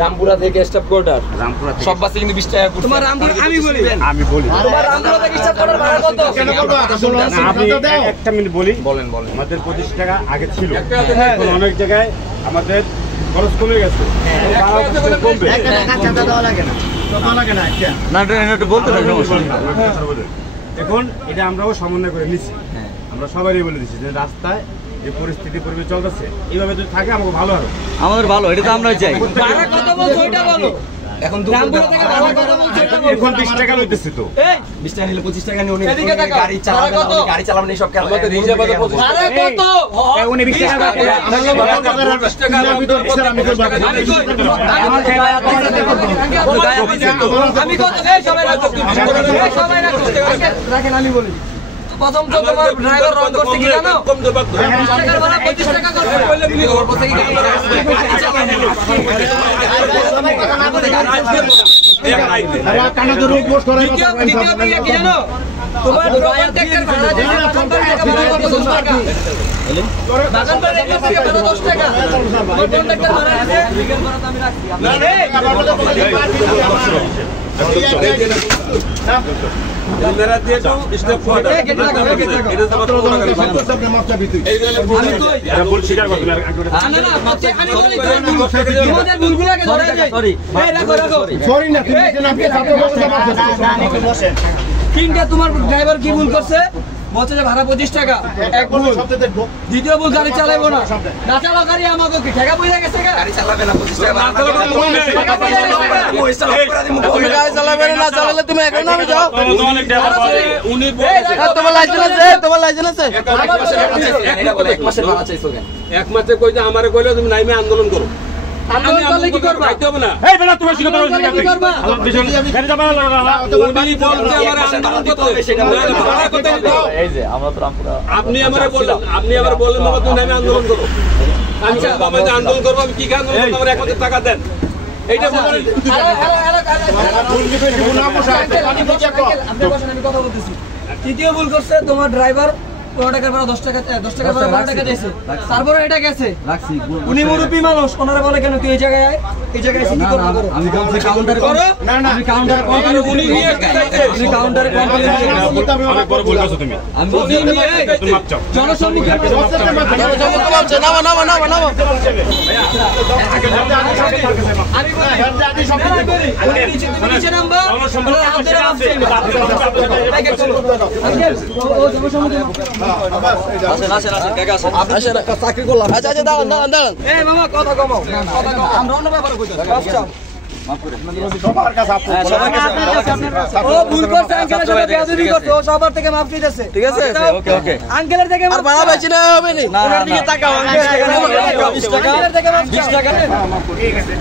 রামপুরা থেকে staff quarter সব বাসে কিন্তু 20 টাকা করে। তোমার রামপুরা আমি বলি তোমার রামপুরা থেকে স্টাফ কোয়ার্টার ভাড়া কত? আপনি একটা মিনিট বলি। বলেন। আমাদের 25 টাকা আগে ছিল, এখন অনেক জায়গায় আমাদের খরচ কমে গেছে। এখন এটা আমরাও সমন্বয় করে নিচ্ছি, আমরা সবারই বলে দিচ্ছি যে রাস্তায় যে পরিস্থিতি পরিবেশ চলতেছে এইভাবে যদি থাকে আমাকে ভালো হবে, আমাদের ভালো, এটা তো আমরাই চাই। ভাড়া কত বলছো ওইটা বলো। এখন রামপুরা থেকে ভাড়া কত বলছো এটা বলো। এখন 20 টাকা লইতেছি তো। এই 20 টাকা নিলে 25 টাকা নিয়ে উনি গাড়ি চালাবেন না, উনি গাড়ি চালাবেন এই সব খেলা। আমাদের রিজার্ভ আছে 25 টাকা। ভাড়া কত? উনি 20 টাকা করে। 20 টাকা আমি তো আমি কত এই সবাই রাখো, সবাই রাখো, রাখেন আমি বলি। প্রথম তো তোমার ড্রাইভার রং করতে কি জানো? 20 টাকার ভাড়া 25 টাকা করবে বললে তুমি ওর পথে কি গাড়ি কানা ধরে পোস্ট করে দ্বিতীয় কি জানো? তোমার কন্ট্রাক্টর ভাড়া যে বাগান বাড়ি থেকে ভাড়া কত 10 টাকা। বাগান বাড়ি থেকে ভাড়া 10 টাকা। কন্ট্রাক্টর ভাড়া আছে বিকেল ভাড়া তো আমি রাখছি। মেরা দিয়ে তো স্টেপ কোয়ার্টার এটা তো মাত্র আপনি মাপটা ভিতরে আমি কই এটা ভুল স্বীকার করতে না মাপতে আমি বলি তোমাদের ভুলগুলোকে ধরে যাই। সরি এই রাখো সরি না তুমি আপনি ছাত্র বসেন তিনটা তোমার ড্রাইভার কি ভুল করছে? বলছে যে ভাড়া 25 টাকা, এক ভুল। দ্বিতীয় ভুল গাড়ি চালাবো না, না চালাও গাড়ি আমাকে কি ঠেকা পয়সা গেছে গাড়ি চালাবে না 25 টাকা গাড়ি চালাবে না, চালালে তুমি এখন নামে যাও। উনি তোমার লাইসেন্স আছে? তোমার লাইসেন্স আছে? এক মাসের ভাড়া চাইছো কেন? এক মাসে কইতে আমারে কইলো তুমি নাইমে আন্দোলন করো। আন্দোলন করলে কি করবা? খাইতে হবে না। এই বেটা তুমি শিখে দাও কি করবা? গাড়ি যাবা না উনি বলছে আমারে আন্দোলন করতে হবে, সেটা ভাড়া কত দিতে? এই যে আমরা তো রামপুরা আপনি আমারে বললেন বাবা তুমি নাইমে আন্দোলন করো। আচ্ছা বাবা যে আন্দোলন করব আমি কি আন্দোলন করব? আমার 1000 টাকা দেন, এইটা বলছি। আমি কথা বলতেছি। তৃতীয় ভুল করছে তোমার ড্রাইভার 15 টাকা ভাড়া 10 টাকা ভাড়া 12 টাকা দিয়েছে, তারপরে এটা গেছে রাখছি। উনি মুরব্বী মানুষ, ওনারা বলে কেন তুই এই জায়গায় সিটি করব করো। আমি কাউন্টারে করো না আমি কাউন্টারে কমপ্লেইন উনি নিয়ে আসতে চাইছে, আমি কাউন্টারে কমপ্লেইন অনেক বড় ভুল করছো তুমি। আমি বলছি তুমি মাপ চাও। জনসম্মুখে বলছে নামো আমি নিচে নামবা ও জনসম্মুখে চাকরি করলাম। আচ্ছা দাঁড়ান এই মামা কথা কমাও, আমরা অন্য ব্যাপারে কইতাছি। ও ভুল করছে, আঙ্কেলের সাথে বেয়াদবি করছে, ও সবার থেকে মাফ চাইতেছে। ঠিক আছে ওকে আঙ্কেলের থেকে আর ভাড়া বেশি না হবে না, ওনার দিকে তাকাও। আঙ্কেলের থেকে 20 টাকা 20 টাকা ঠিক আছে